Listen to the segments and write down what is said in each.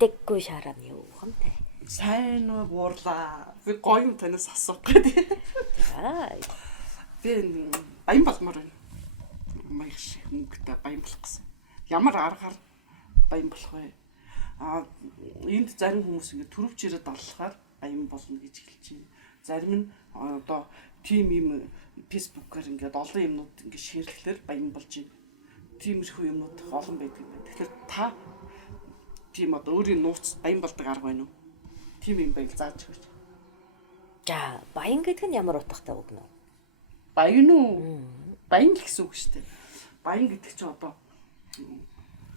дэкгүй шараа нь юу хэмтэй. Сайн уу гуурлаа. Би гоё юм танаас асуух гэдэг. Би баян болмоор байна. Маяг шиг мөнгөтэй баян болох гэсэн. Ямар аргаар баян болох вэ? Энд зарим хүмүүс ингэ төрөвчөрөд аллахаар баян болно гэж хэлж байна. Зарим нь одоо тим юм фэйсбүүкээр ингээд олон юмнууд ингээд шеэрлэхээр баян болж байна. Тиймэрхүү юмнууд олон байдаг юм байна. Тэгэхээр та тийм одоо өөрийн нууц баян болдог арга байна уу? Тим юм байл зааж өгч. За, баян гэдэг нь ямар утгатай үг нэ? Баян уу? Баян гэсэн үг шүү дээ. Баян гэдэг чинь одоо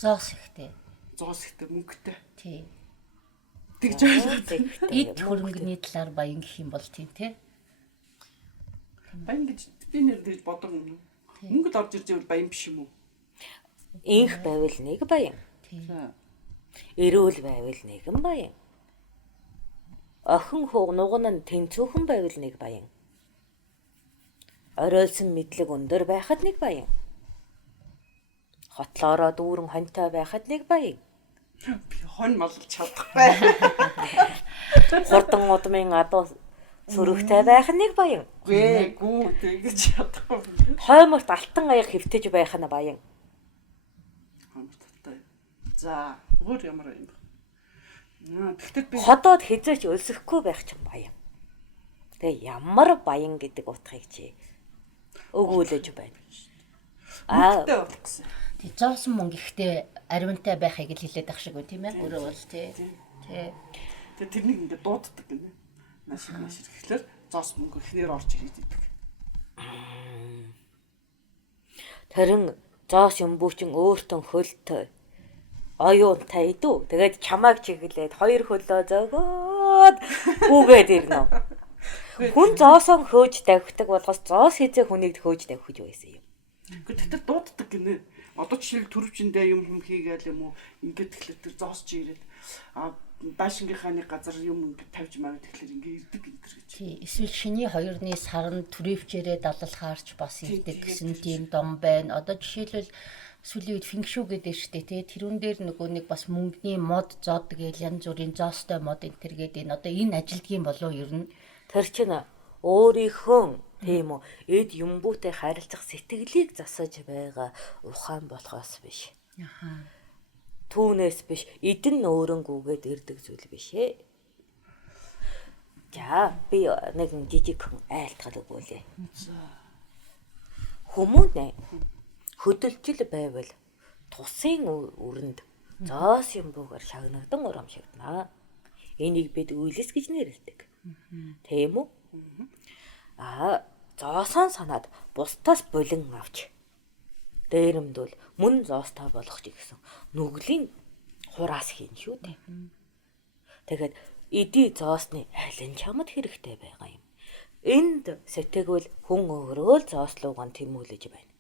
зоос ихтэй. Зоос ихтэй мөнгөтэй. Тий. Тэгж ойлгоод. Эд хөрөнгөний талаар баян гэх юм бол тийм тий. Баян гэж би нэр тэгж бодох юм. Мөнгөд орж ирж байвал баян биш юм уу? Инх байвал нэг баян. Тий. Эрүүл байвал нэгэн баян. Охин нуган нь тэнцүүхэн байвал нэг баян. Оройлсон мэдлэг өндөр байхад нэг баян. Хотлоороо дүүрэн хонтой байхад нэг баян. Би хон малж чадахгүй. Хурдан удмын адуу сөрөгтэй байх нь нэг баян. Гүү тэгж чадахгүй. Хойморт алтан аяг хэвтэж байх нь баян. Хамттай. За, өөр ямар юм бэ? Тэгтээ би Ходоод хизээч өлсөхгүй байх ч баян. Тэгээ ямар баян гэдэг утгыг чи өгүүлж байна. мөнгөтэй болох гэсэн. Тий зоосон мөнгө ихтэй аривантай байхыг л хэлээд ах шиг үү тийм ээ? Өөрөө бол тий. Тий. Тэгээ тэрнийг ингээд дууддаг гинэ. Маш их гэхлээр зоос мөнгө ихнэр орж ирээд идэг. Тэрэн зоос юм бүүчин өөртөө хөлтөө оюунтай идүү. Тэгээд чамааг чиглээд хоёр хөлөө зөөгөөд үгээд ирнэ. Хүн зоосон хөөж давхдаг болохоос зоос хизээ хүнийг хөөж давхиж байсан юм. Гэхдээ дууддаг гинэ. Одоо жишээл төрөвчөндөө юм хийгээл юм уу ингээд тэгэхээр тэр зоос чи ирээд даашингийнхаа нэг газар юм ингээд тавьж маа тэгэхээр ингээд ирдэг энэ төр гэж. Тий эсвэл шиний 2-ны саранд түрээвчээрээ даллахаарч бас ирдэг гэсэн тийм дом байна. Одоо жишээлбэл сүүлийн үед фэнкшүү гэдэг штэ тий тэрүүн дээр нөгөө нэг бас мөнгөний мод зод гээл янз бүрийн зоостой мод энэ төр гэдэг энэ одоо энэ ажилдгийн болов ер нь Тэр чинь өөрийнхөө тийм үү эд юмбуутай харилцах сэтгэлийг засаж байгаа ухаан болохоос биш. Аха. Түүнээс биш эдэн өөрөнгүүгээд ирдэг зүйл биш ээ. За би нэгэн жижиг айлтгал өгүүлээ. Хүмүүнэ хөдөлжил байвал тусын өрөнд зоос юм буугаар шагнагдан урамшигдана. Энийг бид үйлс гэж нэрлэдэг. Тийм үү? Зоосон санаад бусдаас булин авч дээрэмдвэл мөн зоостой болох ч гэсэн нүглийн хураас хийн шүү дээ. Тэгэхээр эдий зоосны алин чамд хэрэгтэй байгаа юм. Энд сэтгэвэл хүн өөрөө л зоослуугаан тэмүүлж байна.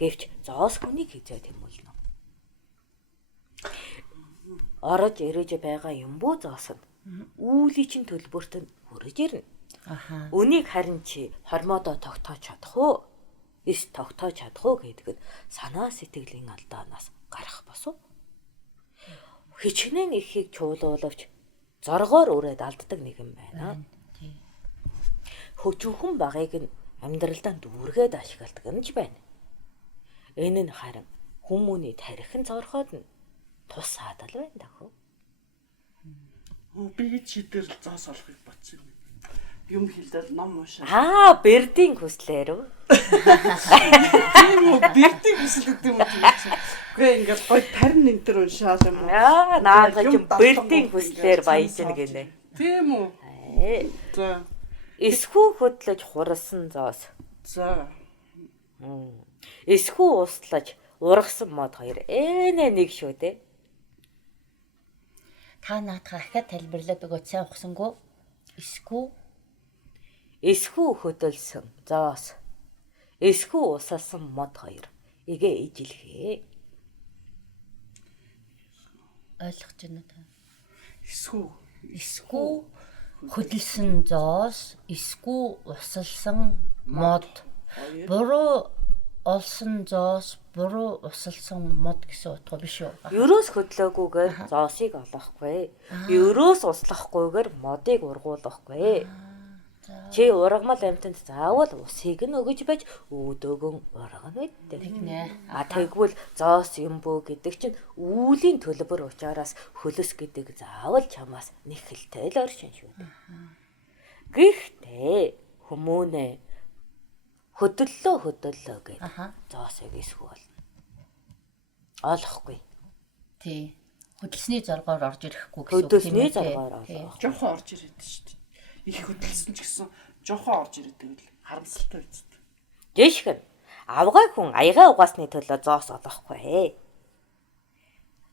Гэвч зоос хүнийг хизээ тэмүүлнэ. Орож ирэж байгаа юм бүү зоос нь үүлийн чин төлбөрт нь хүрэж ирнэ. Аха. Үнийг харин чи хормоодоо тогтоож чадах уу? Эс тогтоож чадах уу гэдэг нь санаа сэтгэлийн алдаанаас гарах босов. Хичнээн ихийг чуулуулвч зоргоор үрээд алддаг нэг юм байна. Тий. Хөчүүхэн багыг нь амьдралдаа дүүргээд ашигладаг юм ч байна. Энэ нь харин хүмүүний тархин зорхоод нь тус саадал байна даа. Би чидэр зоос олохыг бодсон юм. Юм хэлдэл ном уншаа. Бердийн хүслээр үү? Тийм үү, бэртиг хүсэлдэг юм уу? Үгүй ингээд гой тарин энэ төр уншаал юм уу? Наадах юм бердийн хүслээр баяжна гинэ. Тийм үү? За. Эсхүү хөдлөж хуралсан зоос. За. Эсхүү услаж ургасан мод хоёр нэг шүү дээ. Та наадах ахад тайлбарлаад өгөөч сайн ухсангүй. Эсхүү хөдөлсөн зоос. Эсхүү усалсан мод хоёр. Эгэ ижилхээ. Ойлгож байна уу та? Эсхүү хөдөлсөн зоос, эсгүй усалсан мод. Буруу олсон зоос буруу усалсан мод гэсэн утга биш үү? Ерөөс хөдлөөгүйгээр зоосыг олохгүй. Ерөөс услахгүйгээр модыг ургуулахгүй. Чи ургамал амьтанд заавал усыг нь өгөж байж өөдөөгөн ургана гэдэг. Тэгнэ. Тэгвэл зоос юм бөө гэдэг чинь үүлийн төлбөр учраас хөлөс гэдэг заавал чамаас нэг хэлтэй л оршин шүү дээ. Гэхдээ хүмүүнээ хөдөллөө гэж зоосыг эсгүй болно. Олохгүй. Тий. Хөдөлсөний зоргоор орж ирэхгүй гэсэн үг Хөдөлсөний зоргоор олох. Жохон орж ирээд шүү дээ. Их хөдөлсөн ч гэсэн жохон орж ирээд байвал харамсалтай биз дээ. Жишгэн авгай хүн аяга угаасны төлөө зоос олохгүй.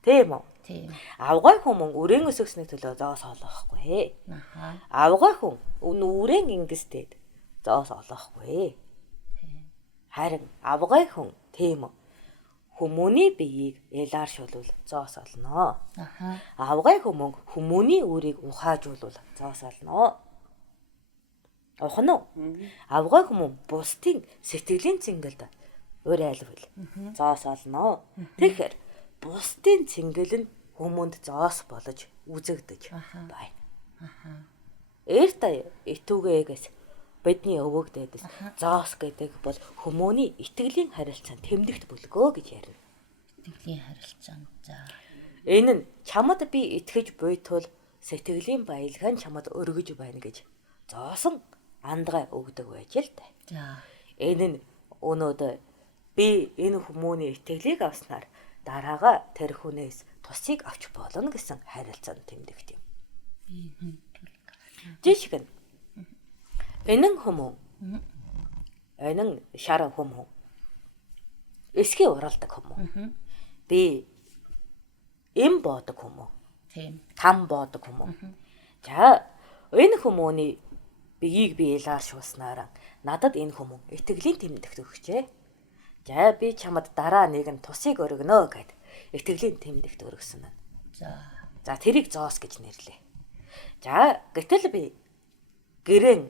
Тийм үү? Тийм. Авгай хүн мөн үрэн өсгсөний төлөө зоос олохгүй. Авгай хүн үрэн ингэстэд зоос олохгүй. Харин авгай хүн тийм үү? Хүмүүний биеийг эларшуулвал зоос олно. Авгай хүн хүмүүний үрийг ухаажуулвал зоос олно. Охно. Авгай хүн бусдын сэтгэлийн цэнгэлд урайлвал зоос олно. Тэгэхээр бусдын цэнгэл нь хүмүүнд зоос болж үзэгдэж байна. Эрт итүгээгээс бидний өвөг дээдэс зоос гэдэг бол хүмүүний итгэлийн харилцаанд тэмдэгт бүлгөө гэж ярина. Итгэлийн харилцаанд. За. Энэ нь чамд би итгэж буйтвал сэтгэлийн баялгаа нь чамд өргөж байна гэж зоосон андгай өгдөг байж л та. За. Энэ нь өнөөдөр би энэ хүмүүний итгэлийг авснаар дараагаа тэр хүнээс тусыг авч болно гэсэн харилцаанд тэмдэгт юм. Жишгэн энэ хүмүүс энэ шар хүмүүс эсхий уралдаг хүмүүс би эм боодог хүмүүс Тийм. там боодог хүмүүс за энэ хүмүүний биеийг би илааршуулснараа надад энэ хүмүүс итгэлийн тэмдэгт өгчээ. За би чамд дараа нэгэн тусыг өргөнө гэд итгэлийн тэмдэгт өргөсөн нь. За тэрийг зоос гэж нэрлэе. За гэтэл би гэрэн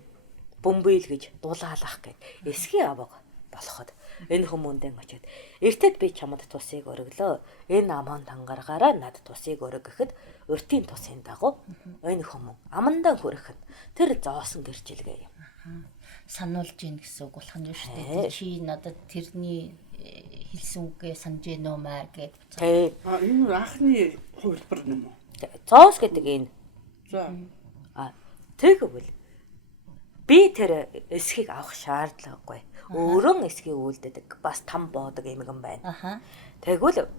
бөмбөйл гэж дулаалах гэд эсхий аваг болоход энэ хүмүүндэн очиод эртэд би чамд тусыг өргөлөө. Энэ аман тангаргаараа над тусыг өрг гэхэд уртын тусын дагуу энэ хүмүүс амандаа хүрэх нь тэр зоосон гэрчилгээ юм. Сануулж ийн гэсэн үг болох нь шүү дээ. Чи надад тэрний хэлсэн үгээ санаж гэнэ үү маа гэд. Энэ анхны хувилбар юм уу? Зоос гэдэг энэ. За. Тэгвэл би тэр эсхийг авах шаардлагагүй. Өөрөө эсхийг үйлддэг бас там боодог эмгэн байна. Тэгвэл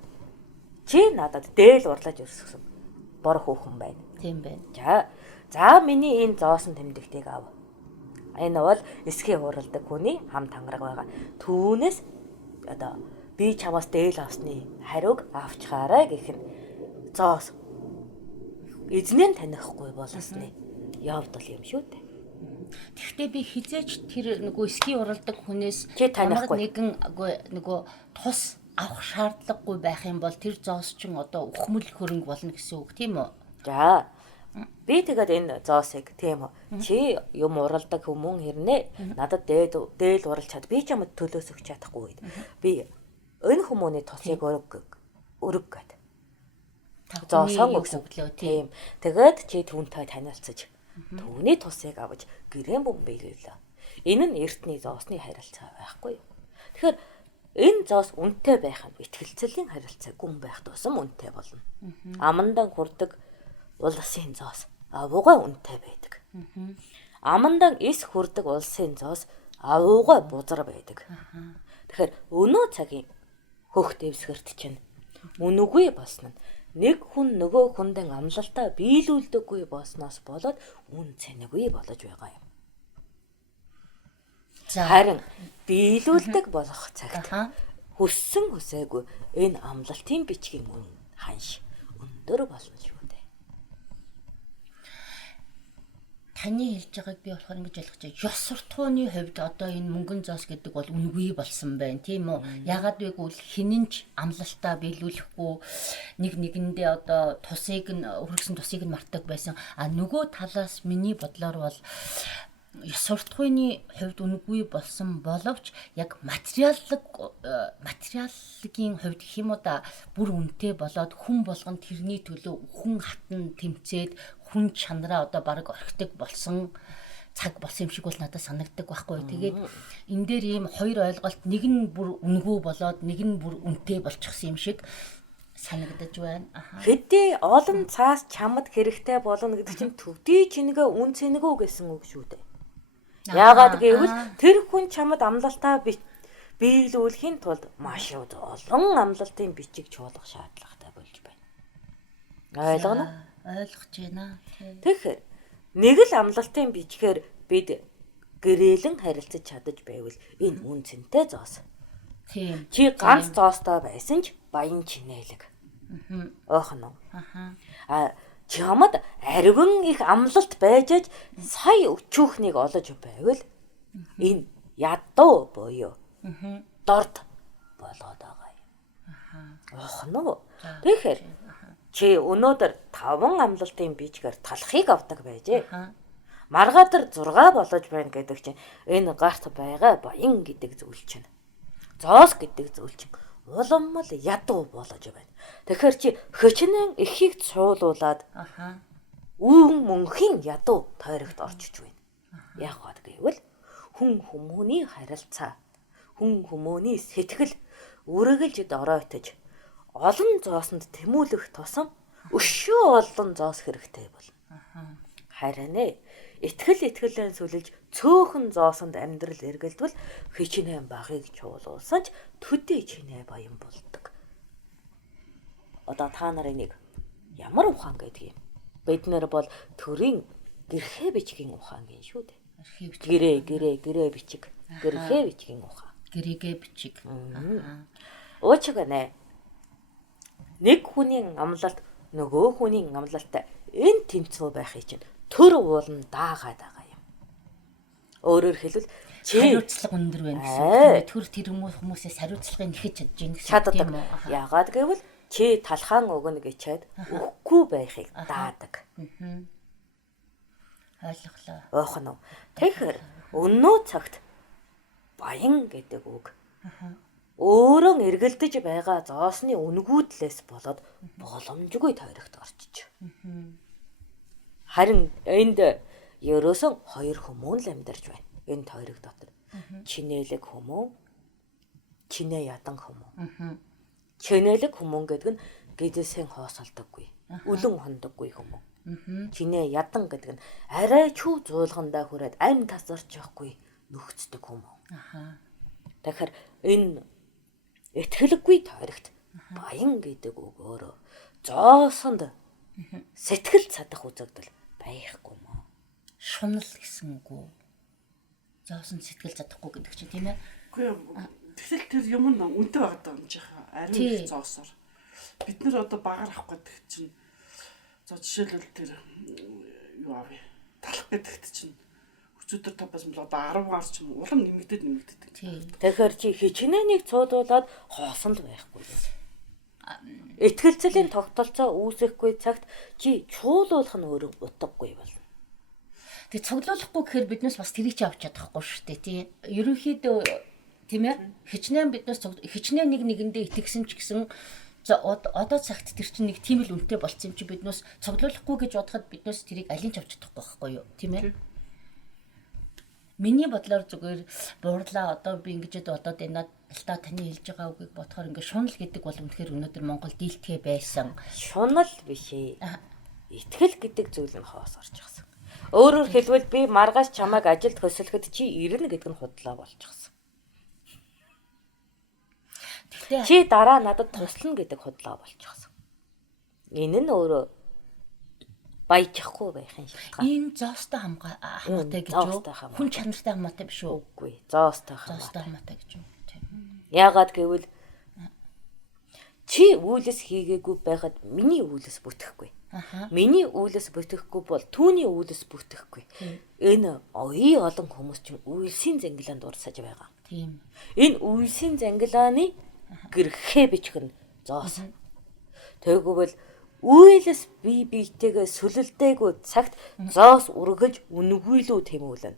чи надад дээл урлаж өрсгсөн бор хүүхэн байна. Тийм байна. За миний энэ зоосон тэмдэгтийг ав. Энэ бол эсхийг уралдаг хүний хам тангараг байгаа. Түүнээс одоо би чамаас дээл авсны хариуг авчгаарай гэх нь зоос эзнээ танихгүй болсны явдал юм шүү дээ. Тэгэхдээ би хизээч тэр нөгөө эсхий уралдаг хүнээс нэгэн нөгөө тус авах шаардлагагүй байх юм бол тэр зоос чинь одоо ухмэл хөрөнгө болно гэсэн үг тийм үү? За би тэгээд энэ зоосыг тийм үү чи юм уралдаг хүмүүн хэрнээ надад дээл уралж чад би чамд төлөөс өгч чадахгүй үед би энэ хүмүүний тусыг өрг гэд зоосон өгсөн тийм тэгээд чи түүнтэй танилцаж түүний тусыг авч гэрэн бөмбөглөө. Энэ нь эртний зоосны харилцаа байхгүй юу? Тэгэхээр энэ зоос үнэтэй байх нь итгэлцэлийн харилцаа гүн байх тусам үнэтэй болно. Амандан хурдаг улсын зоос авуугай үнэтэй байдаг. Амандан эс хурдаг улсын зоос авуугай бузар байдаг. Тэгэхээр өнөө цагийн хөх дэвсгэрт чинь үнэгүй болсон нь нэг хүн нөгөө хүндэн амлалтаа биелүүлдэггүй болсноос болоод үн цэнэгүй болж байгаа юм. Харин биелүүлдэг болох цагт хүссэн хүсээгүй энэ амлалтын бичгийн үн ханш өндөр болно шүү дээ. Таны хэлж байгааг би болохоор ингэж ойлгож байна. Ёс суртахууны хувьд одоо энэ мөнгөн зоос гэдэг бол үнэгүй болсон байна, тийм үү? Ягаад гэвэл хинэнч амлалтаа биелүүлэхгүй нэгэндээ одоо тусыг нь өргөсөн тусыг нь мартаг байсан. А нөгөө талаас миний бодлоор бол ёс суртахууны хувьд үнэгүй болсон боловч яг материалын хувьд гэх юм уу да бүр үнэтэй болоод хүн болгон тэрний төлөө хүн хатан тэмцээд хүн чанараа одоо баг орхидог болсон цаг болсон юм шиг бол надад санагддаг байхгүй. Тэгээд энэ дээр ийм хоёр ойлголт нэг нь бүр үнэгүй болоод нэг нь бүр үнэтэй болчихсон юм шиг санагдаж байна. Хэдий олон цаас чамд хэрэгтэй болно гэдэг чинь төвдий чингээ үн цэнэгөө гэсэн үг шүү дээ. Яагаад гэвэл тэр хүн чамд амлалтаа биелүүлэхийн тулд маш олон амлалтын бичиг чуулгах шаардлагатай болж байна. Ойлгоно? Ойлгож байна. Тэгэхээр нэг л амлалтын бичгээр бид гэрээлэн харилцаж чадаж байвал энэ үн цэнтэй зоос. Тийм. Чи ганц зоостой байсан ч баян чинэлэг. Охно. Чамд ариван их амлалт байж сая өчүүхнийг олж байвал энэ ядуу буюу дорд болоод байгаа юм. Охно. Тэгэхээр чи өнөөдөр 5 амлалтын бичгээр талхыг авдаг байжээ. Маргаатар 6 болж байна гэдэг чинь энэ гарт байгаа баян гэдэг зүйл чинь. Зоос гэдэг зүйл чинь улам л ядуу болж байна. Тэгэхээр чи хөчнэн эхийг цуулуулад үүн мөнхийн ядуу тойрогт орчиж байна. Яг гоо гэвэл хүн хүмүүний харилцаа, хүн хүмүүний сэтгэл үргэлж доройтож олон зоосонд тэмүүлэх тусам өшөө олон зоос хэрэгтэй бол. Харин итгэлийн сүлэлж цөөхөн зоосонд амьдрал эргэлдвэл хичнээн багыг чуулуулсан ч төдий чинээ баян болдог. Одоо та нарын нэг ямар ухаан гэдэг юм? Бид нэр бол төрийн гэрхээ бичгийн ухаан гин шүү дээ. Гэрээ бичиг. Гэрхээ бичгийн ухаан. Гэрээгээ бичиг. Уучиг нэ. Нэг хүний амлалт нөгөө хүний амлалттай энэ тэнцүү байхыг чинь төр уулан даагаад байгаа юм. Өөрөөр хэлбэл чи хариуцлага өндөр байна гэсэн. Төр тэр хүмүүсээс хариуцлагыг нэхэж чадж чаддаг. Яагаад гэвэл чи талхаан өгнө гэчээд өгөхгүй байхыг даадаг. Ойлголоо. Охно. Тэгэхээр өнөө цагт баян гэдэг үг өөрөө эргэлдэж байгаа зоосны үнгүүдлээс болоод боломжгүй тойрогт орчиж. Харин энд ерөөсөн хоёр хүмүүн л амьдарч байна. Энэ тойрог дотор. Чинэлэг хүмүүн, чинээ ядан хүмүүн. Чинэлэг хүмүүн гэдэг нь гэдэсийн хоосолдоггүй, үлэн хондоггүй хүмүүн. Чинээ ядан гэдэг нь арай чүү зуулгандаа хүрээд амь тасарч явахгүй нөхцдөг хүмүүн. Тэгэхээр энэ итгэлгүй тойрогт баян гэдэг үг өөрөө зоосонд сэтгэл цадах үзэгдэл байхгүй мó. Шунал гэсэн үг үү? Зоосон сэтгэл задахгүй гэдэг чинь тийм ээ. Үгүй тэгэхээр тэр юм нь үнэтэй байгаа юм жиха. Ариун их зоосоор. Бид нэр одоо багаар авах гэдэг чинь за жишээлбэл тэр юу авъя? Талах гэдэг чинь өчигдөр топос мөл одоо 10 гаар ч юм улам нэмэгдээд. Тэгэхээр чи хичнээнийг цуудуулаад хоосонд байхгүй юм. Итгэлцлийн тогтолцоо үүсэхгүй цагт чи чуулуулах нь өөрөө утгагүй болно. Тэг цуглуулахгүй гэхээр биднээс бас тэрийг ч авч чадахгүй шүү дээ тий. Ерөнхийдөө тийм ээ хичнээн биднээс хичнээн нэг нэгэндээ итгэсэн ч гэсэн одоо цагт тэр чинь нэг тийм л үнэтэй болцсон юм чи биднээс цуглуулахгүй гэж бодоход биднээс тэрийг алин ч авч чадахгүй байхгүй юу тийм ээ. Миний бодлоор зүгээр буурлаа одоо би ингэж бодоод байна та таны хэлж байгаа үгийг бодохоор ингээд шунал гэдэг бол үнэхээр өнөөдөр Монгол дийлдэхэ байсан. Шунал биш ээ. Итгэл гэдэг зүйл нь хоос орж ирсэн. Өөрөөр хэлбэл би маргааш чамайг ажилд хөсөлөхөд чи ирнэ гэдэг нь худлаа болчихсон. Чи дараа надад туслана гэдэг худлаа болчихсон. Энэ нь өөрөө баяжихгүй байхын шалтгаан. Энэ зоостой хамаатай гэж юу? Хүн чанартай хамаатай биш үү? Үгүй. Зоостой хамаатай гэж юу? Яагаад гэвэл чи үйлс хийгээгүй байхад миний үйлс бүтэхгүй. Миний үйлс бүтэхгүй бол түүний үйлс бүтэхгүй. Энэ оюу олон хүмүүс чинь үйлсийн зангилаанд дурсаж байгаа. Тийм. Энэ үйлсийн зангилааны гэрхээ бичих нь зоос. Тэгвэл Үйлс бие биетэйгээ сүлэлдээгүй цагт зоос үргэлж үнгүй лүү тэмүүлэн.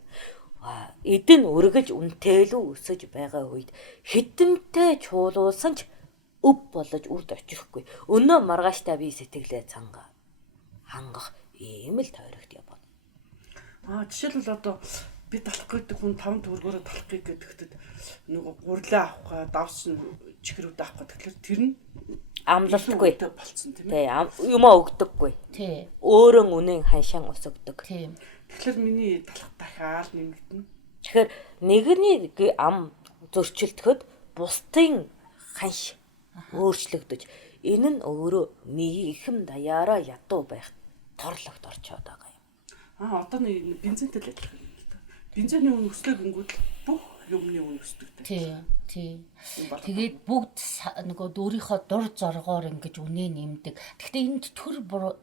Эдэн үргэлж үнтэй лүү өсөж байгаа үед хитэмтэй чуулуулсан ч өв болж үрд очихгүй. Өнөө маргааштай би сэтгэлээ хангах ийм л тойрогт явна. Жишээлбэл одоо би талах гэдэг хүн 5 төгрөгөөр талахыг гэдэгт нөгөө гурлаа авах, давс чихрүүд авах тэгэхээр тэр нь Амлалтгүй болцсон тийм тий ээ. юмаа өгдөггүй. Тий. Өөрөн үнэн ханшаан ус өгдөг. Тийм. Тэгэхээр миний талах дахиад нэмэгдэнэ. Тэгэхээр нэгний ам зөрчилдөхөд бусдын ханш өөрчлөгдөж энэ нь өөрөө нийгэм даяараа ядуу байх торлогт орчоод байгаа юм. Одоо нэг бензинтэй л адилхан юм л да. Бензиний үн өслөө гингүүд бүх юмны үн өсдөг. Тий. Тэгээд бүгд нөгөө өөрийнхөө дур зоргоор ингэж үнэ нэмдэг. Гэхдээ энд төр буруу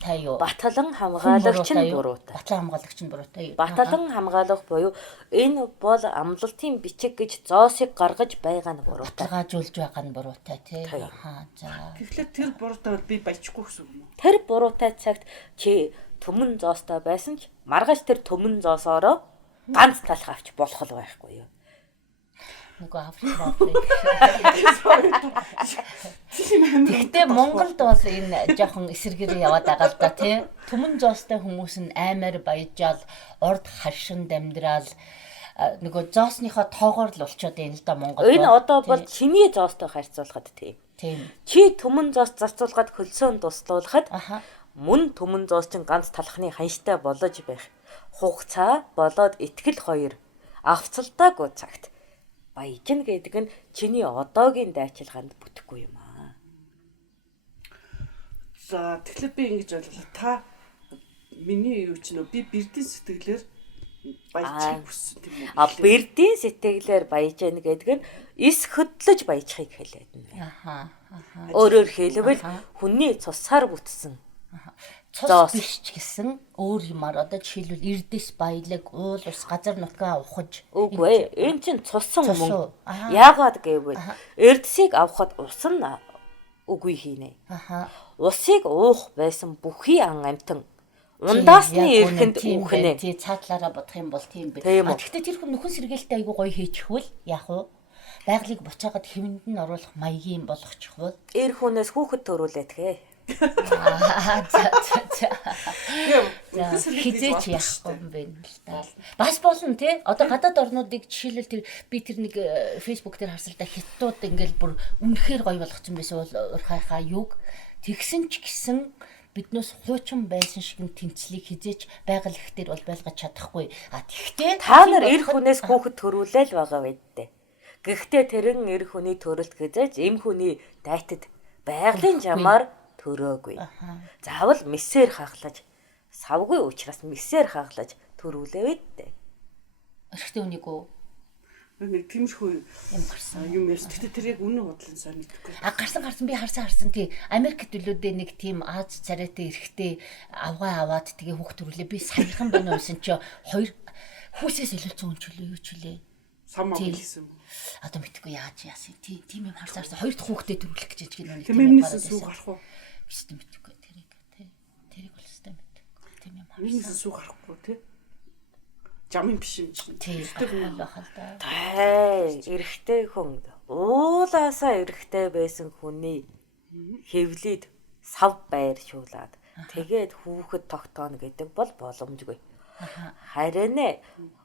таа юу? Батлан хамгаалагч нь буруутай. Батлан хамгаалагч нь буруутай юу? Батлан хамгаалах буюу энэ бол амлалтын бичиг гэж зоосыг гаргаж байгаа нь буруутай. Баталгаажуулж байгаа нь буруутай тий. За. Тэгэхээр тэр буруутай бол би баячихгүй гэсэн юм уу? Тэр буруутай цагт чи төмөн зоостой байсан ч маргааш тэр төмөн зоосоороо ганц талах авч болох л байхгүй юу? Нөгөө Африк. Гэхдээ Монголд бол энэ жоохон эсэргээр яваад байгаа л да тий. Түмэн зоостой хүмүүс нь аймаар баяжаал, урд хашин дамдраал нөгөө зоосныхоо тоогоор л болчиход байна л да Монголд. Энэ одоо бол чиний зоостой харьцуулахад тийм. Чи төмөн зоос зарцуулгаад хөлсөөн туслуулахад мөн төмөн зоос чинь ганц талхны ханштай болж байх. Хугацаа болоод итгэл хоёр авцалдаагүй цагт баяжна гэдэг нь чиний одоогийн дайчилгаанд бүтэхгүй юм аа. За тэгэхээр би ингэж ойлголоо. Та миний юу ч нөө би бэрдийн сэтгэлээр баяжхийг хүссэн тийм үү? Бэрдийн сэтгэлээр баяжна гэдэг нь эс хөдлөж баяжхийг хэлээд байна. Өөрөөр хэлбэл хүний цусаар бүтсэн. Цус биш ч гэсэн өөр юмар одоо жишээлбэл эрдэс баялаг уул ус газар нутгаа ухаж үгүй энэ чинь цусан мөн яагаад гэвэл эрдэсийг авахд ус нь үгүй хийнэ усыг уух байсан бүхий ан амтан ундаасны эрхэнд үхнэ тий цаатлаараа бодох юм бол тийм бэ гэхдээ тэр хүн нөхөн сэргээлтэй айгу гоё хийчихвэл яах вэ байгалыг буцаагаад хэвэнд нь оруулах маягийн болгочихвол эр хүнээс хүүхэд төрүүлээд гээ хизээч яахгүй юм байна л да. Бас болно тий. Одоо гадаад орнуудыг жишээлбэл тэр би тэр нэг фэйсбүүк дээр харсан л да хятадууд ингээл бүр үнэхээр гоё болгоцсон байсан бол урхайхаа юг тэгсэн ч гэсэн биднээс хуучин байсан шиг тэнцлийг хизээч байгаль ихтер бол байлгаж чадахгүй. Тэгтээ та нар эр хүнээс хүүхэд төрүүлээл байгаа байдтэй. Гэхдээ тэрэн эр хүний төрөлт хизээж эм хүний дайтад байгалийн жамаар төрөөгүй. Заавал мессээр хаглаж савгүй учраас мессээр хаглаж төрүүлээ байдтэй. Эрэгтэй хүнийг үү? Нэг тиймэрхүү юм гарсан. Юм яс. Тэгтээ тэр яг үнэн бодлон сайн мэдэхгүй. Гарсан би харсан тий. Америкт төлөөдөө нэг тийм Аз царайтай эрэгтэй аваад тэгээ хүүхд төрүүлээ. Би саяхан байна уусан чи хоёр хүүсээс илүүлсэн хүн ч үлээ юу ч үлээ. Сам авчихсан юм. Одоо мэдхгүй яаж яасан. Тийм юм харсан. Хоёр дахь хүүхдээ төрүүлэх гэж байна. Тэмээс сүү гарах уу? Бистэ мэдхгүй тэрийг тий. Тэрийг бол өстэй мэдхгүй. Тийм юм харсан. Минийс сүү гарахгүй тий. Жамын биш юм чинь. Эрэгтэй хүн байхал да. Эрэгтэй хүн уулаасаа эрэгтэй байсан хүний хэвлээд сав байршуулад тэгээд хүүхэд тогтооно гэдэг бол боломжгүй. Харин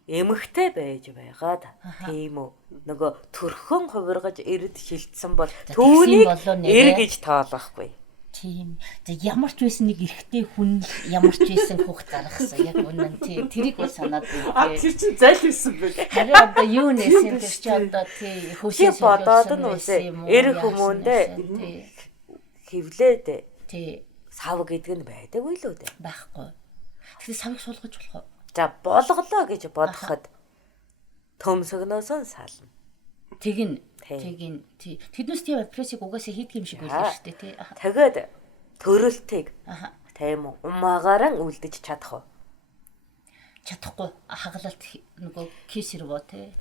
эмэгтэй байж байгаад тийм үү нөгөө төрхөн хувиргаж эрд шилжсэн бол түүнийг эр гэж тоолохгүй. Тийм. Ямар ч байсан нэг эрэгтэй хүн ямар ч байсан хүүхд гаргасан яг үнэн тий. Тэрийг бол санаад байна. Тэр чинь зайл хийсэн байх. Харин одоо юу нээсэн тэр чи одоо тий хөөсөөс бодоод нь үсэ эр хүмүүндээ хевлээд тий сав гэдэг нь байдаггүй л үү дээ. Байхгүй. Тэгэхээр савыг суулгаж болох уу? За болголоо гэж бодоход төмсгнөөс нь сална. Тэгин тий. Тэднээс тийм апрессиг угаасаа хийдэг юм шиг байлаа шүү дээ тий. Тэгээд төрөлтийг тийм үү умаагаараа үлдэж чадах уу? Чадахгүй. Хагалалт нөгөө кисэрвөө тий.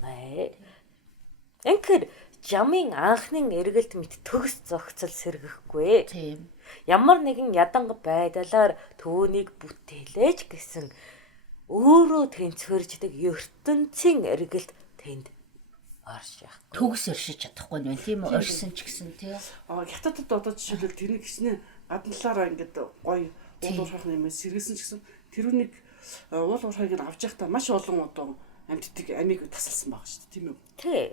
Энэхээр жамын анхны эргэлт мэт төгс зогцол сэргэхгүй. Тийм. Ямар нэгэн яданга байдлаар түүнийг бүтээлэж гэсэн өөрөө тэнцвэрждэг ертөнцийн эргэлт тэнд орж явах. Төгс оршиж чадахгүй нь байна тийм үү? Оршсон ч гэсэн тий. Хятадд одоо жишээлбэл тэрний гисний гадна талаараа ингээд гоё уул уурхайх нэмээс сэргэлсэн ч гэсэн тэрүүнийг уул уурхайг нь авч явахдаа маш олон одоо амьтдыг амийг тасалсан байгаа шүү дээ тийм үү? Тий.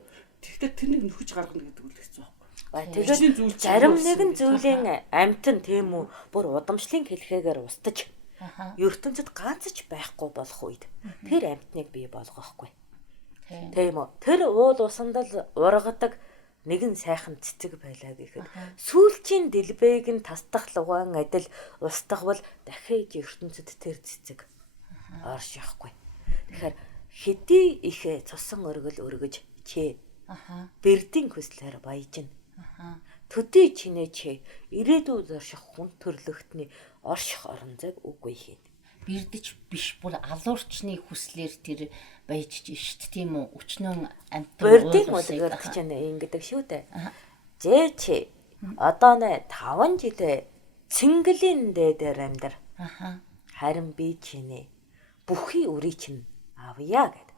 Тэгэхдээ тэрнийг нөхөж гаргана гэдэг үл хэцүү байхгүй. Тэгээд зарим нэгэн зүйлийн амьтан тийм үү бүр удамшлын хэлхээгээр устж ертөнцид ганц ч байхгүй болох үед тэр амьтныг бий болгохгүй. Тийм үү. Тэр уул усанд л ургадаг нэгэн сайхан цэцэг байлаа гэхэд сүүлчийн дэлбээг нь тасдах лугаан адил устгавал дахиж ертөнцид тэр цэцэг орж явахгүй. Тэгэхээр хэдий их цусан өргөл өргөж чи бэрдийн хүслээр баяжна. Төдий чинээ чи ирээдүйд орших хүн төрлөختний орших орон зайг үгүй хийн. Бэрдэж биш бүр алуурчны хүслээр тэр баяжж шít тийм үү? Өчнөн амтан Бэрдийн үлгэр чинь ингэдэг шүү дээ. Зээ чи одоо нэ 5 жил цэнгэлийн дээдээр амьдар. Харин би чиний бүхий үрийг чинь авъя гэд.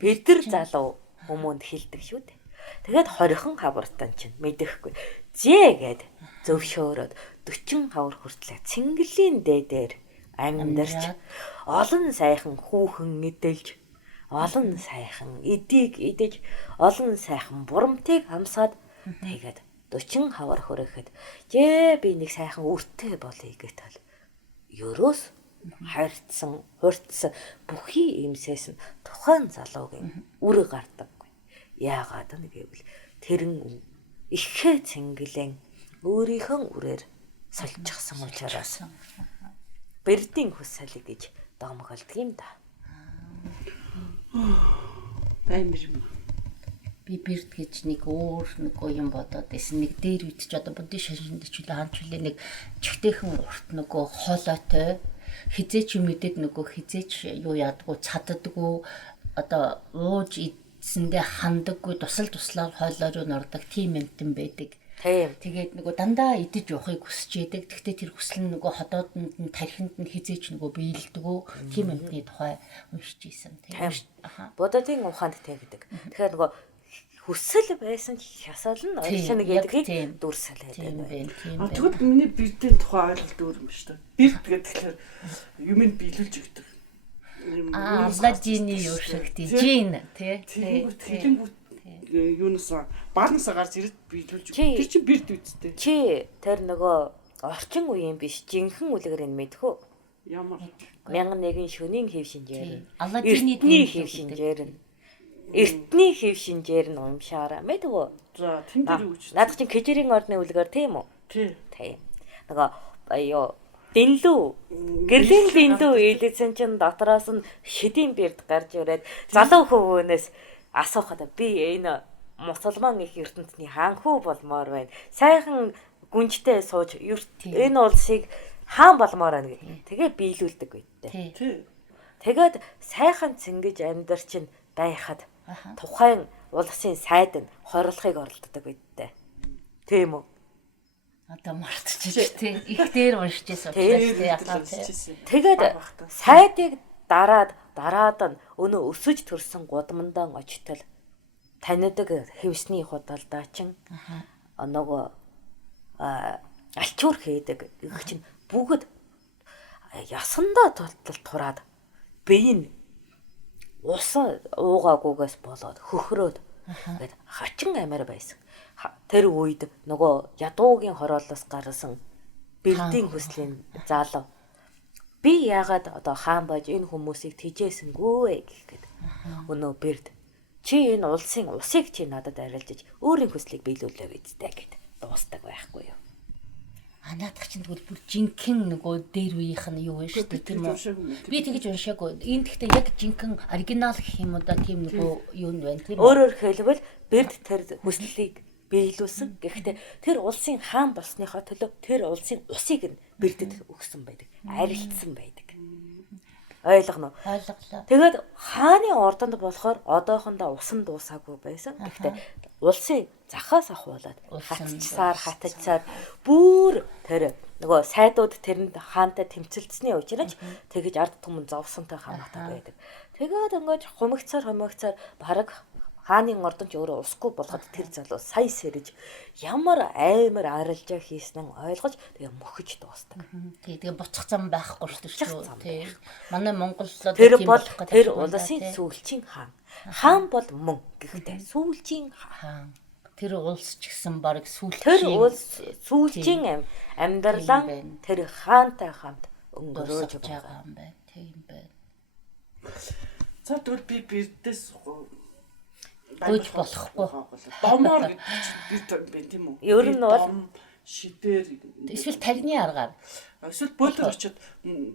Эдэр залуу хүмүүнд хэлдэг шүү дээ. Тэгээд 20хан хавартан чинь мэдэхгүй. Зээ гэд зөвшөөрөөд 40 хавар хүртлэх цэнгэлийн дээдээр амьдарч олон сайхан хүүхэн эдэлж олон сайхан эдийг идэж олон сайхан бурамтыг амсаад тэгээд 40 хавар хүрэхэд зээ би нэг сайхан үртэй болъё гэтэл ерөөс хайрцсан хурцсан бүхий имсээс нь тухайн залуугийн үр гардаггүй. Яагаад гэвэл тэрэн ихээ цэнгэлэн өөрийнхөө үрээр солилцсон учраас бэрдийн хүсэл гэж домголдог юм да. Амар юм. Би бэрд гэж нэг өөр нэг юм бодоод байсан. Нэг дээр үтч одоо буддийн шашинд чөлөө хамчлаа нэг чихтэйхэн урт нөгөө хоолойтой хизээч юм идэд нөгөө хизээч юу яадгүй цаддаггүй одоо ууж идсэндээ хандаггүй туслаар хоолой руу нордог тийм юмтан байдаг. Тийм. Тэгээд нөгөө дандаа идэж явахыг хүсэж идэг. Гэхдээ тэр хүсэл нь нөгөө ходоодонд нь тархинд нь хизээч нөгөө биелдэггүй тийм юмтны тухай уншиж ийсэн тийм. Буддийн ухаанд тэгдэг. Тэгэхээр нөгөө хүсэл байсан ч шасаал нь ойшин гэдгийг дүрсэлээд байна. Тэгвэл миний бэрдийн тухай ойлголт өөр юм ба шүү дээ. Бэрд гэхээр юмыг биелүүлж өгдөг. Алладжины юу шиг тийм тий. Хэлэнгүүт юунаас баанасаа гарч ирээд биелүүлж өгдөг. Тэр чинь бэрд үсттэй. Чи тэр нөгөө орчин үеийн биш жинхэнэ үлгэрийг мэдхүү. Ямар 1001 шөнийн хэв шинжээр. Алладжины хэв шинжээр нь. Эртний хэв шинжээр нь уншаараа мэдвүү. за тэн дээр юу гэж. Наад чинь Кежирийн орны үлгэр тийм үү? Тийм. Нөгөө ёо дэнлүү гэрлийн дэнлүү ээлжсэн чинь дотроос нь шидийн бэрд гарч ирээд залуу хөвгөнөөс асуухад би энэ мусульман их ертөнцийн хаанхүү болмоор байна. Сайхан гүнжтэй сууж энэ улсыг хаан болмоор байна гэдэг. Тэгээ биелүүлдэг байдтэй. Тийм. Тэгээд сайхан цэнгэж амьдар чинь байхад тухайн улсын сайд нь хорилохыг оролддог байдтэй. Тийм үү? Одоо мартчихжээ тий. Их дээр уншижсэн учраас тэгээд сайдыг дараад нь өнөө өсөж төрсэн гудамдаа очтол танидаг хэвсний худалдаачин нөгөө алчуур хийдэг их чинь бүгд ясандаа тураад бие нь ус уугаагүйгээс болоод хөхрөөд гээд хачин амиар байсан. Тэр үед нөгөө ядуугийн хороолоос гарсан бэрдийн хүслийн залуу би яагаад одоо хаан байж энэ хүмүүсийг тижээсэнгүү гэхэд өнөө бэрд чи энэ улсын усыг чи надад арилжиж өөрийн хүслийг биелүүлээ гэдтэй гэд дуустдаг байхгүй юу. Наадах чинь тэгвэл бүр жинхэнэ нөгөө дээр үеийнх нь юу вэ шүү дээ тийм үү? Би тэгэж уншаагүй. Энд гэхдээ яг жинхэнэ оригинал гэх юм уу да тийм нөгөө юу нь байна тийм үү? Өөрөөр хэлбэл бэрд тэр хүслийг биелүүлсэн. Гэхдээ тэр улсын хаан болсныхоо төлөө тэр улсын усыг нь бэрдэд өгсөн байдаг. Арилдсан байдаг. Ойлгоно. Ойлголоо. Тэгээд хааны ордонд болохоор одоохондоо усан дуусаагүй байсан. Гэхдээ улсын захаас ахуулаад хатцсаар бүр тэр нөгөө сайдууд тэрэнд хаантай тэмцэлцсэний учраас тэгэж ард түмэн зовсонтой хамаатай байдаг. Тэгээд ингээд хумигцаар бараг хааны ордонч өөрөө усгүй болгоод тэр залуу сая сэрэж ямар амар арилжаа хийснэн ойлгож тэгээ мөхөж дуустдаг. Тэгээ буцах зам байхгүй шүү дээ. Манай Монголлоо тэр бол тэр улсын сүүлчийн хаан. Хаан бол мөн гэхдээ сүүлчийн хаан. Тэр улс ч гэсэн баг сүүлчийн тэр улс сүүлчийн амьдралан тэр хаантай хамт өнгөрөөж байгаа юм байна. Тийм байна. За тэгвэл би бирдээс гүйж болохгүй. Домоор гэдэг чинь бирд байна тийм үү? Ер нь бол шидээр эсвэл тарины аргаар эсвэл бөөлөр очиод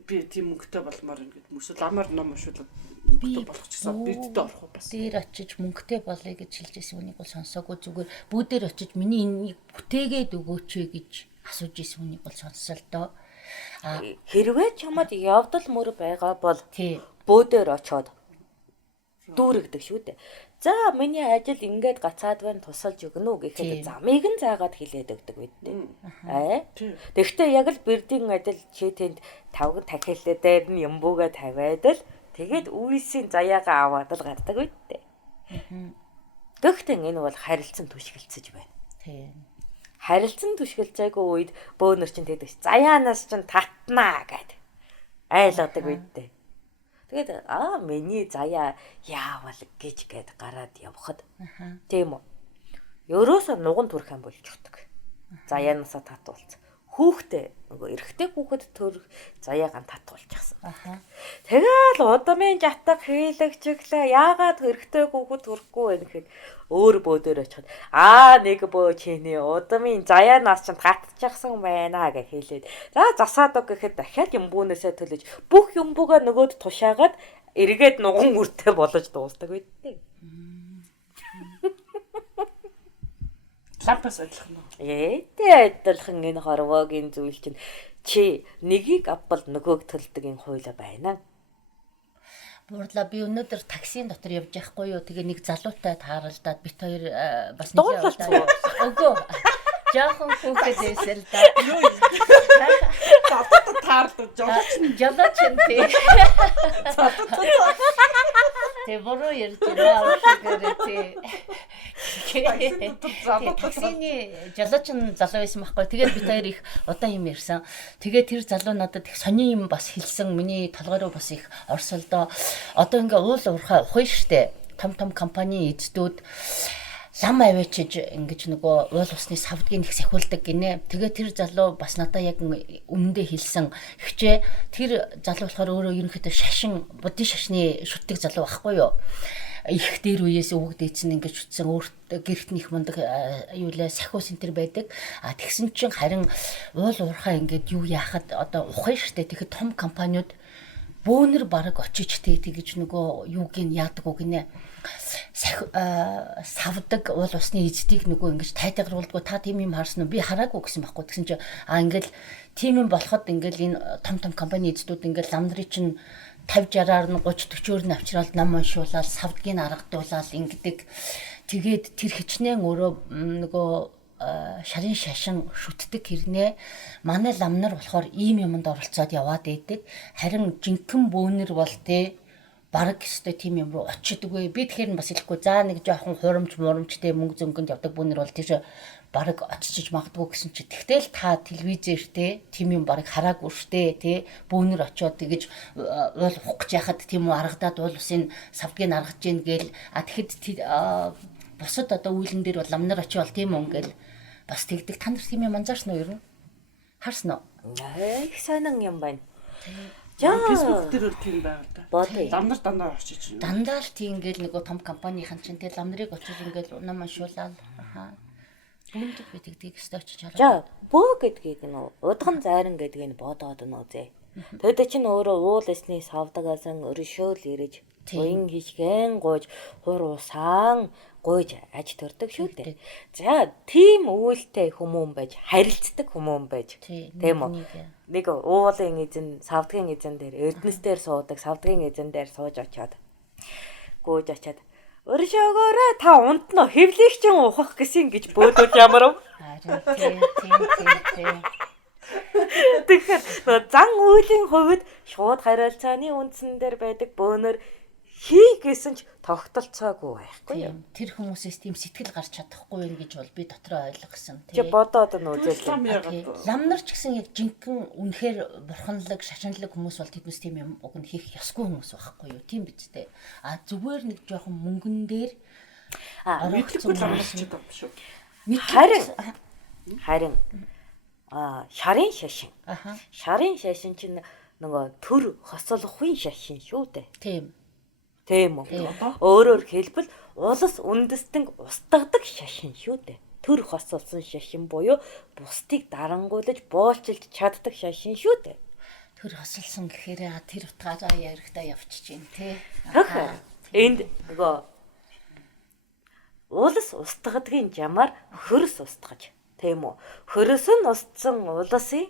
би тийм мөнгөтэй болмоор юм гэдэг. Эсвэл амар ном уншуулаад би болох гэсэн бирдтэй орох уу бас. Дээр очиж мөнгөтэй болъё гэж хэлж ирсэн үнийг бол сонсоогүй зүгээр бүүдээр очиж миний энийг бүтээгээд өгөөч вэ гэж асууж ирсэн үнийг бол сонссоо л доо. Хэрвээ чамд явдал мөр байгаа бол тий бүүдээр очиод дүүрэгдэг шүү дээ. За миний ажил ингээд гацаад байна тусалж өгнө үү гэхэд замыг нь заагаад хилээд өгдөг байдیں۔ Тэгвэл яг л бирдийн ажил чи тэнд тавг тахилаа дээр нь юмбууга тавиад л тэгээд үйлсийн заяагаа аваад л гардаг байдیں۔ Тэгвэл энэ бол харилцан түшгэлцэж байна. Тийм. Харилцан түшгэлцээгүй үед бөөнөр чинь тэгдэг. Заяанаас чинь татнаа гэд айлгадаг байдیں۔ Тэгээд миний заяа яавал гэж гээд гараад явхад тийм үү. Ерөөсөө нуган түрхэн болчихдог. Заяанасаа татуулц. Хүүхдээ нөгөө эрэгтэй хүүхэд төрөх заяагаа татуулчихсан. Тэгэл удамын жатаг хийлэгчглээ. Яагаад эрэгтэй хүүхэд төрөхгүй вэ гэхэд өөр бөөдөр очиход нэг бөө чиний удамын заяанаас ч татчихсан байна гэж хэлээд за засаад өг гэхэд дахиад юмбуунээсээ төлөж бүх юмбугаа нөгөөд тушаагаад эргээд нуган үртэй болж дуустдаг байдیں۔ Лампас адилхан уу? Адилхан энэ хорвоогийн зүйл чинь чи нэгийг авбал нөгөөг төлдөг энэ хууль байна. Буурлаа би өнөөдөр таксийн дотор явж байхгүй юу. Тэгээ нэг залуутай тааралдаад бит хоёр бас нэг явуулаа. Өгөө. Жаахан хүүхэд эсэл да. Цаатад таарлаа жолооч юм тий. Тэ бороо ярьж байна уу тий. Таксины жолооч нь залуу байсан байхгүй. Тэгээд бит хоёр их удаан юм ярьсан. Тэгээд тэр залуу надад их сонин юм бас хэлсэн. Миний толгой руу бас их орсолдоо. Одоо ингээ уул уурхай ухна штэ. Том компани эздүүд лам аваачиж ингэж нөгөө уул усны савдгийг их сахиулдаг гинэ. Тэгээ тэр залуу бас надаа яг өмнөдөө хэлсэн. Хвчээ тэр залуу болохоор өөрөө ерөнхийдөө шашин будын шашны шүтдэг залуу байхгүй юу? Их дээр үеэс өвөг дээдсэн ингэж шүтсэн өөрт гэрт нэх мундаг юулаа сахиус энэ төр байдаг. Тэгсэн чинь харин уул уурхай ингэж юу яахад одоо ухна штэ. Тэгэхэд том компаниуд бөөнөр бараг очиж тэгж нөгөө юуг нь яадаг уу гинэ. Савдаг уул усны эздийг нөгөө ингэж тайтгаруулдаггүй та тийм юм харсан уу? Би хараагүй гэсэн байхгүй. Тэгсэн чинь ингээл тийм юм болоход ингээл энэ том компани эздүүд ингээл лам нарын чинь 50-60-аар нь 30-40-өөр нь авчраад нам уншуулаад савдгийг аргадуулаад ингэдэг. Тэгээд тэр хичнээн өөрөө нөгөө шарын шашин шүтдэг хэрнээ манай лам нар болохоор ийм юмд оролцоод яваад байдаг. Харин жинхэнэ бөөнөр бол тэ бараг өстой тийм юм руу очидгүй. Би тэгэхээр бас хэлэхгүй за нэг жоохон хурамчтэй мөнгө зөнгөнд явдаг бөөнөр бол тийш бараг очиж магадгүй гэсэн чи тэгтэл та телевизээр те тийм юм бараг хараагүй штэ те бөөнөр очиод тэгэж уул ухах гэж яхад тийм үү аргадаад уул усын савдгийг аргаж гин гээл тэгэхэд бусад одоо үйлэн дээр бол ламнар очивол тийм үү ингээл бас тэгдэг та нар тийм юм анзаарсан уу ер нь харсан уу? Их сонин юм байна. Facebook дээр үл тийм байгаа да. Лам нар дандаа очиж. Дандаа л тийм ингээл нөгөө том компанийн чинь те лам нарыг очиж ингээл нам ашуулаад Үүндэг би тэгдэг өстой очиж хараа. За, бөө гэдгийг нь удган зайран гэдгийг нь бодоод нь үзье. Тэд чинь өөрөө уул эсний савдагасан өршөөл ирэж, уян хишгэн гойж, хур усаан гойж аж төрдөг шүү дээ. За, тийм үйлтэй хүмүүн байж, харилцдаг хүмүүн байж. Тийм үү? Нэг уулын эзэн, савдгийн эзэн дээр эрдэнэс дээр суудаг, савдгийн эзэн дээр сууж очиод гойж очиод өршөөгөөрөө та унтно хэвлэгч ухах гэсэн гэж бөөдөж ямар вэ? Тийм. Тэгэхээр нөгөө зан үйлийн хувьд шууд харилцааны үндсэн дээр байдаг бөөнөр хий гэсэн ч тогтолцоогүй байхгүй юу? Тийм. Тэр хүмүүсээс тийм сэтгэл гарч чадахгүй юм гэж бол би дотроо ойлгосон Чи тий. бодоод нь үзэл. Лам Тий. ягаад Лам нар ч гэсэн яг жинхэнэ үнэхээр бурханлаг, шашинлаг хүмүүс бол тэднээс тийм юм уг нь хийх ёсгүй хүмүүс байхгүй юу? Тийм биз дээ. А зүгээр нэг жоохон мөнгөн дээр мэдлэггүй лам нар ч гэдэг юм шүү. Харин шарын шашин. Аха. Шарын шашин чинь нөгөө төр хосолохын шашин шүү дээ. Тийм. Тийм үү? Өөрөөр хэлбэл улс үндэстэн устгадаг шашин шүү дээ. Төр хосолсон шашин буюу бусдыг дарангуйлаж боолчилж чаддаг шашин шүү дээ. Тэр хосолсон гэхээр тэр утгаараа ярихтаа явчих юм тий. Тэгэхээр энд нөгөө улс устгадгийн жамаар хөрс устгаж, тийм үү? Хөрс нь устсан улсын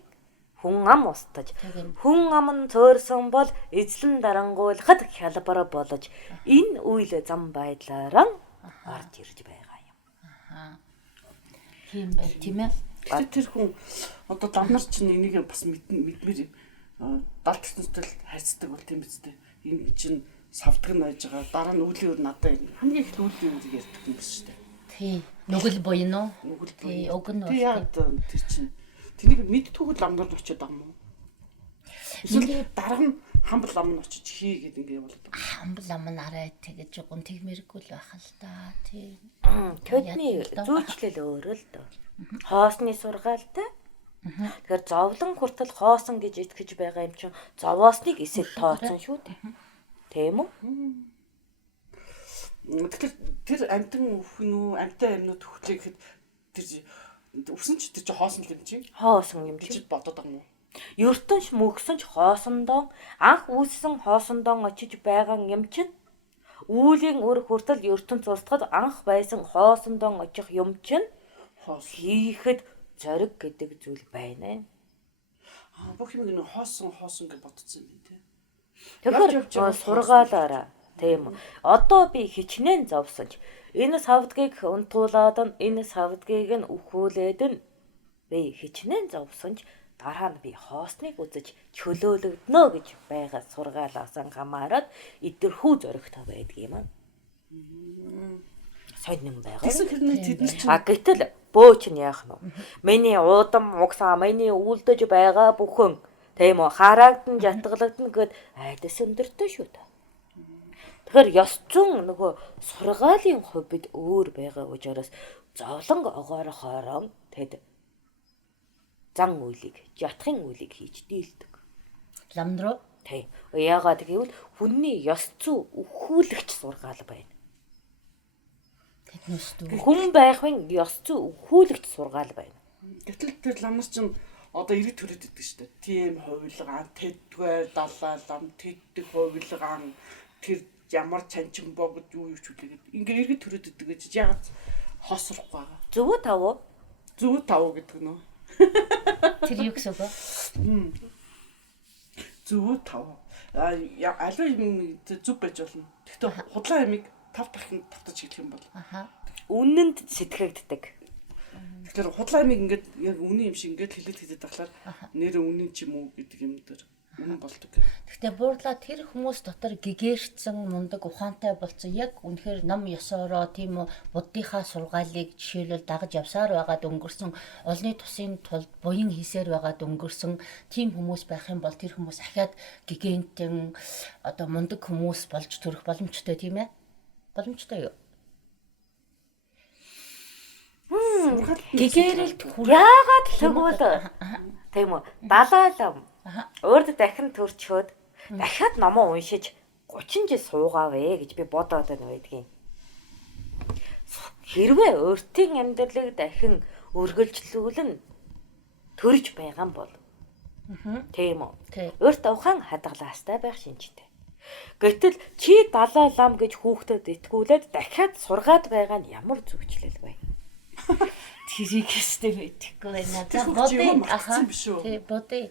хүн ам устгаж, хүн ам нь цөөрсөн бол эзлэн дарангуйлахад хялбар болж энэ үйл зам байдлаараа орж ирж байгаа юм. Тийм бай тийм ээ. Гэтэ тэр хүн одоо лам нар чинь энийг бас мэдмэр далд төсөлтөл хайцдаг бол тийм биз дээ. Энэ чинь савдаг нь байж байгаа. Дараа нь үлийн өөр надад хамгийн их үлийн өөр ярьдаг юм биш шүү дээ. Тий. Нүгэл буйно. Нүгэл Тий, уг нь тий яа тэр чинь тэнийг мэдтгүүл ламдар нь очиод байгаа юм уу? Эсвэл дарга нь хамбал лам нь очиж хий гэдэг ингэ явуулдаг. Хамбал ам нь арай тэгэж гун тэгмэргүй л байх л да. Тий. Тэдний зүйчлэл өөр л дөө. Хоосны сургаалтай. Тэгэхээр зовлон хүртэл хоосон гэж итгэж байгаа юм чинь зовоосныг эсэл тооцсон шүү дээ. Тийм үү? Тэгэхээр тэр амтан өвхөн үү, амтай амьнууд хөглөө гэхэд тэр өвсөн ч тэр чинь хоосон л юм чинь. Хоосон юм чинь Чи бодоод байгаа юм уу? ертөнч мөгсөн ч хоосондоо анх үүссэн хоосондоо очиж байгаа юм чинь үүлийн өр хүртэл ертөнц устгад анх байсан хоосондоо очих юм чинь Хоос. хийхэд зориг гэдэг зүйл байна. Бүх юм нэг хоосон гэж бодсон юм тий. Тэгэхээр сургаалаараа тийм үү. Одоо би хичнээн зовсонч энэ савдгийг унтуулаад энэ савдгийг нь өхүүлээд нь би хичнээн зовсонч дараа нь би хоосныг үзэж чөлөөлөгднө гэж байгаа сургаалаас хамаарат идэрхүү зоригтой байдаг юм аа. Сонин байгаа. Тэсэг хэрнээ тэдний чинь Гэтэл бөөч нь яах нь вэ? Миний уудам угсаа миний үлдэж байгаа бүхэн тийм үү хараагдан жатгалагдана гэд айдас өндөртөө шүү дээ. Тэгэхээр ёс зүйн нөгөө сургаалын хувьд өөр байгаа учраас зовлон огоорохоор тэд зан үйлийг, жатхын үйлийг хийж дийлдэг. Лам руу Тий. Яагаад гэвэл хүний ёс зүй өхүүлэгч сургаал байна. тэднээс дүү. Хүн байхын ёс зүй өхүүлэгч сургаал байна. гэтэл тэр лам нар чинь одоо иргэд төрөд идэг шүү дээ. Тийм хувилгаан, тэдгээр далаа лам, тэддэх хувилгаан, тэр ямар чанчин богд юу ч үлээгээд ингээ иргэд төрөд идэг гэж яагаад хоосрохгүй байгаа. Зөвөө тав уу? Зүг тав гэдэг нөө. Тэр юу гэсэн бэ? Зүг тав. Аливаа юм зүг байж болно. Гэхдээ худлаа ямиг тав дахин тавтаж хэлэх юм бол. Аха. Үнэнд сэтгэгддэг. Тэгэхээр худлаа ямиг ингээд яг үнэн юм шиг ингээд хэлээд тахлаар нэр үнэн ч юм уу гэдэг юм дээр үнэн болдог. Гэхдээ буурлаа тэр хүмүүс дотор гэгэрчсэн мундаг ухаантай болсон яг үнэхээр ном ёсоороо тийм үү буддийнхаа сургаалыг жишээлбэл дагаж явсаар байгаад өнгөрсөн олны тусын тулд буян хийсээр байгаад өнгөрсөн тийм хүмүүс байх юм бол тэр хүмүүс ахаад гэгэнтэн одоо мундаг хүмүүс болж төрөх боломжтой тийм ээ? Боломжтой юу? Гэгэрэлт Яагаад тэгвэл тийм үү? Далаалам. Өөрөд дахин төрчөөд дахиад номоо уншиж 30 жил суугаавэ гэж би бодоод байна байдгийн. Хэрвээ өөртөө амьдралыг дахин өргөлжлүүлэн төрж байгаа юм бол тийм үү? Өөртөө ухаан хадгалаастай байх шинжтэй. Гэтэл чи далаа лам гэж хүүхдэд итгүүлээд дахиад сургаад байгаа нь ямар зүгчлэл вэ? тэрийг өстэй мэдхгүй байна. За бодъё. аха. Тий бодъё.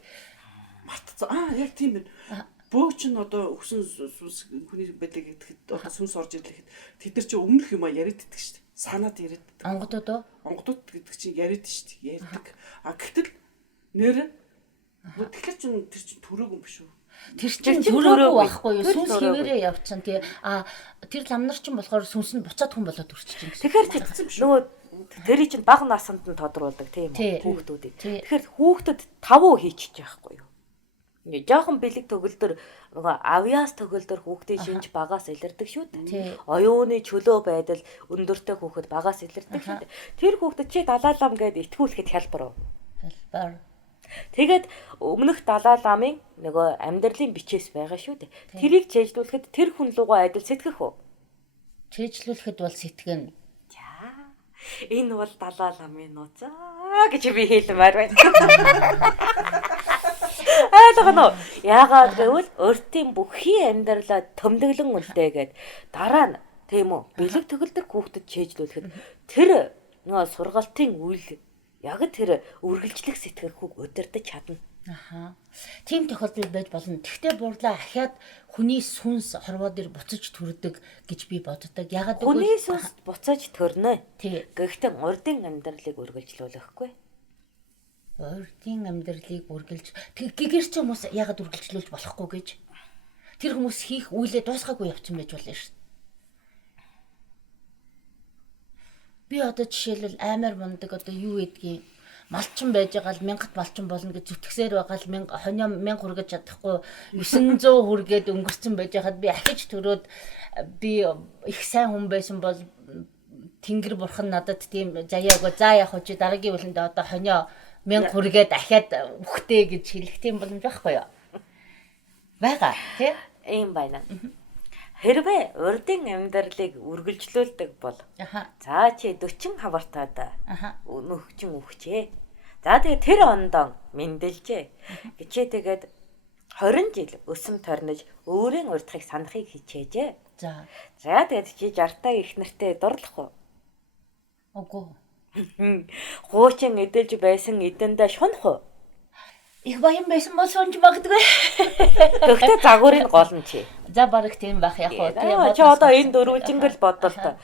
Мартцсан. Яг тийм байна. Бөөч нь одоо өсөн сүнс хүний байлиг гэхэд одоо сүнс орж ирэхэд тэд нар чи өмнөх юм яриад иддэг шүү дээ. Санаад яриад иддэг. Онгодод уу? Онгодууд гэдэг чинь яриад шүү дээ. Ярьдаг. Гэтэл Нэр тэгэхээр ч тэр чинь төрөөг юм биш үү? Тэр чинь чинь төрөөгүй төрөөгүй. байхгүй юу? Тэр Сүнс төрөөгүй. хэвээрээ явцсан. Тэгээ тэр ламнар чинь болохоор сүнс нь буцаад хүн болоод үрчиж байгаа. Тэгэхээр нөгөө тэрий чинь бага насанд нь тодруулдаг тийм Тий. үү хүүхдүүдийг. Тий. Тэгэхээр хүүхдэд 5 хийчих байхгүй юу? Ингээ жоохон бэлэг төгөлдөр нөгөө авьяас төгөлдөр хүүхдийн шинж багаас илэрдэг шүү Тий. дээ. Оюуны чөлөө байдал өндөртэй хүүхэд багаас илэрдэг шүү дээ. Тэр хүүхдэд чи Далай лам гэдээ итгүүлэхэд хялбар уу? Хэлбэр. Тэгээд өмнөх Далай ламын нөгөө амьдралын бичээс байгаа шүү дээ. Тэрийг чэйжлүүлэхэд тэр хүн лугаа адил сэтгэх үү? Чэйжлүүлэхэд бол сэтгэн. Энэ бол Далай ламын нууцаа гэж би хэлмээр байна. Ойлгоно. Яагаад гэвэл өртийн бүхий амьдралаа төмдөглөн үлдээгээд дараа нь тийм үү бэлэг төгөлдөр хүүхдэд чэйжлүүлэхэд тэр нөгөө сургалтын үйл яг тэр үргэлжлэх сэтгэхүйг удирдах чадна. Аха. Тийм тохиолдол байж болно. Тэгтээ бурлаа ахиад хүний сүнс хорвоо дээр буцаж төрдөг гэж би боддог. Ягаад Хүний сүнс буцааж төрнө. Тий. Гэхдээ урдын амьдралыг үргэлжлүүлэхгүй. Урдын амьдралыг үргэлж гэгэр ч хүмүүс ягаад үргэлжлүүлж болохгүй гэж. Тэр хүмүүс хийх үйлээ дуусгаагүй явцсан байж болно шүү дээ. Би одоо жишээлбэл аймаар мундаг одоо юу гэдгийг малчин байж байгаа л 1000 малчин болно гэж зүтгэсээр байгаа л 1000 хүргэж чадахгүй 900 хүргээд өнгөрцөн байж хаад би ахиж төрөөд би их сайн хүн байсан бол Тэнгэр бурхан надад тийм заяагаа за яг хоо чи дараагийн үлэндээ одоо хонио 1000 хүргээд ахиад үхтэй гэж хэлэх тийм боломж байхгүй юу? Бага тий? Ийм байна. Хэрвээ урдын амьдралыг үргэлжлүүлдэг бол Аха. за чи 40 хавартаад Аха. нөхчин үхчээ. За тэгээ тэр ондоо мэндэлжээ. Гэчээ тэгээд 20 жил өсөм торнож өөрийн урдхыг санахыг хичээжээ. За. За тэгээд чи 60-таа их нартээ дурлах уу? Үгүй. Хуучин эдэлж байсан эдэндээ шунах уу? Их баян байсан бол сунж магадгүй. Гэхдээ загварыг гол нь чи. За бараг тийм байх яг уу. Чи одоо энэ дөрвөлжингэл бодолтой.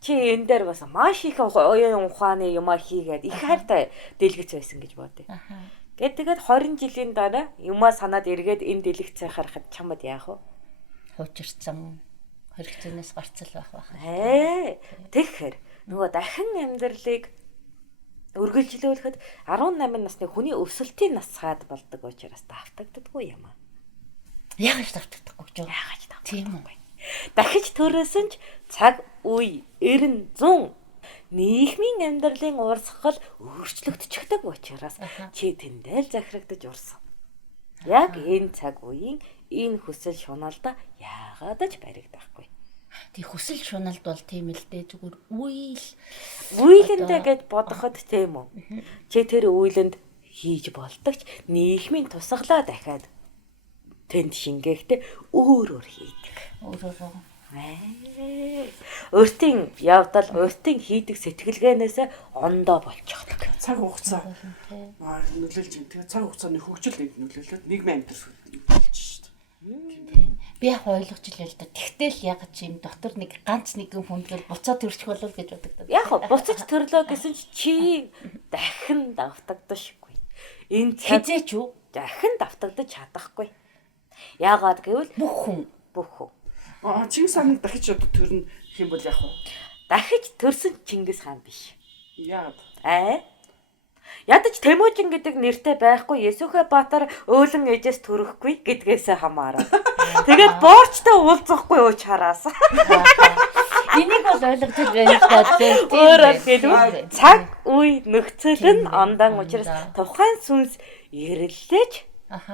Чи энэ дээр бас маш их оюун ухааны юмаа хийгээд их хайртай дэлгэц байсан гэж бодъё. Гэт тэгээд 20 жилийн дараа юмаа санаад эргээд энэ дэлгэцээ харахад чамд яах вэ? Хуучирсан хэрэгцээнээс гарцал байх байх. Тэгэхээр нөгөө дахин амьдралыг үргэлжлүүлэхэд 18 насны хүний өвсөлтийн насгаад болдог учраас давтагддаггүй юм аа. Яагаад давтагдахгүй ч Яагаад давтагдахгүй? Тийм үү. Дахиж төрөөсөн ч цаг үе 90 100 нийгмийн амьдралын урсгал өөрчлөгдчихдөг учраас чи тэндээ л захирагдаж урсан. Яг энэ цаг үеийн энэ хүсэл шуналда яагаад ч баригдахгүй. Тэг хүсэл шуналд бол тийм л дээ зүгээр Үйлэндээ гэж бодоход тийм үү. Чи тэр үйлэнд хийж болдогч нийгмийн тусгалаа дахиад тэнд шингээхдээ өөр хийдэг. Өөрөө Өөртөө явдал, өөртөө хийдэг сэтгэлгээнээс ондоо болчихдог. Цаг хугацаа нөлөөлж юм. Тэгээ цаг хугацааны хөгжил энд нөлөөлөд нийгмийн амьдрал болж шүү дээ. би яг ойлгож илээ л да. Тэгтэл яг чи юм дотор нэг ганц нэгэн хүндгэл буцаад төрчих болов гэж боддог. Яг буцаж төрлөө гэсэн чи дахин давтагдашгүй. Энэ цаг Хизээч үү? дахин давтагдаж чадахгүй. Яагаад гэвэл Бүх хүн Чингис хааныг дахиж одоо төрнө гэх юм бол яах вэ? дахиж төрсөн Чингис хаан биш. Яагаад? Ядаж Тэмүүжин гэдэг нэртэй байхгүй Есүхэ Баатар өөлөн ээжээс төрөхгүй гэдгээсээ хамаараа. Тэгээд боорчтой уулзахгүй уучаараас. энийг бол ойлгож байна л да. Өөрөөр хэлбэл цаг үе нөхцөл нь ондан учраас тухайн сүнс ирэллээж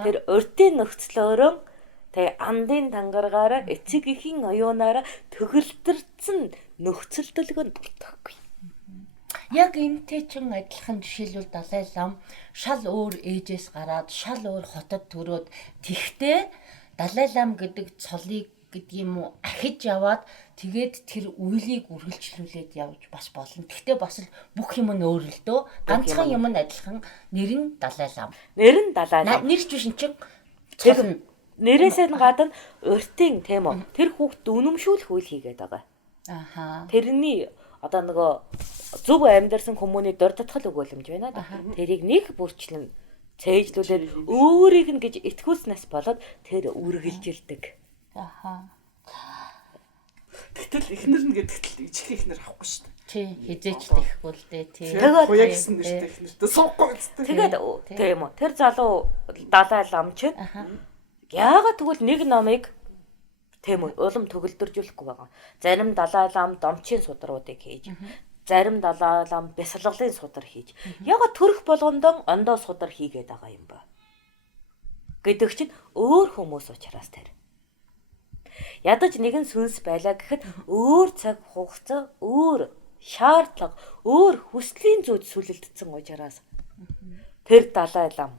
тэр урдын нөхцлөөрөө тэг андын тангаргаараа эцэг эхийн оюунаараа төгөлдөрцөн нөхцөл төлгөнд бүртгэхгүй. Яг энтэй чин адилхан жишээлбэл Далай лам шал өөр ээжээс гараад шал өөр хотод төрөөд тэгтээ Далай лам гэдэг цолыг гэдэг юм уу ахиж яваад тэгээд тэр үйлийг үргэлжлүүлээд явж бас болно. Тэгтээ бас л бүх юм нь өөр л дөө. Ганцхан юм нь адилхан нэр нь Далай лам. Нэр нь Далай лам. Нэр ч биш чинь тэр нэрээсээ нь гадна уртын тийм үү тэр хүүхд үнэмшүүлэх үйл хийгээд байгаа. Аха. Тэрний одоо нөгөө зөв амьдарсан хүмүүний дор татгал өгөөлөмж байна да. Тэрийг нэг бүрчлэн цээжлүүлээд өөрийг нь гэж итгүүлснээс болоод тэр үргэлжилдэг. Аха. Гэтэл эхнэр нь гэдэгт ижих эхнэр авахгүй шүү дээ. Тий, хизээч тэхгүй л дээ тий. Тэгээд буяа гэсэн нэртэй эхнэртэй суухгүй үстэй. Тэгээд тийм үү. Тэр залуу Далай лам чинь яагаад тэгвэл нэг номыг тийм үү улам төгөлдржүүлэхгүй байгаа. Зарим Далай лам домчийн судруудыг хийж, зарим Далай лам бясалгалын судар хийж. Яагаад төрөх болгондоо ондоо судар хийгээд байгаа юм бэ? Гэдэг чинь өөр хүмүүс учраас тэр. Ядаж нэгэн сүнс байлаа гэхэд өөр цаг хугацаа, өөр шаардлага, өөр хүслийн зүйд сүлэлдсэн учраас тэр Далай лам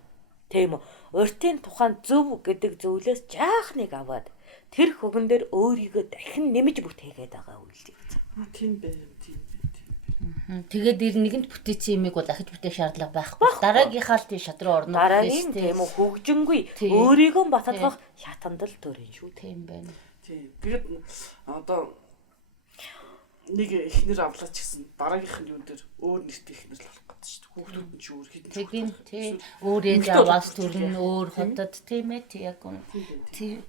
тийм үү уртын тухайн зөв гэдэг зөвлөөс жаахныг аваад тэр хөгөн дээр өөрийгөө дахин нэмж бүтээгээд байгаа үйлдэл. Тийм бэ. Тэгээд ир нэгэнт бүтээсэн юмыг бол ахиж бүтээх шаардлага байхгүй. Дараагийнхаа л тий шатрын орно. Дараагийн тийм үү хөгжингүй өөрийгөө баталгах шатандал төрийн шүү. Тийм байна. Тийм. Тэгээд одоо нэг эхнэр авлаа ч гэсэн дараагийнх нь юун дээр өөр нэртэй эхнэр л болох гэдэг шүү дээ. Хүүхдүүд нь ч өөр хідэн. Тийм тий. Өөр ээж аваас төрн өөр хотод тийм ээ тий яг үн. Тийм.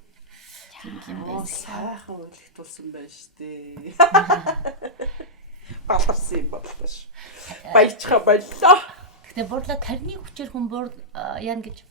Тийм байна. Сайхан ойлгуулсан байна шүү дээ. Баларсан юм боллоо ш. Баяжхаа боллоо. Гэтэ бурла тарны хүчээр хүн яана гэж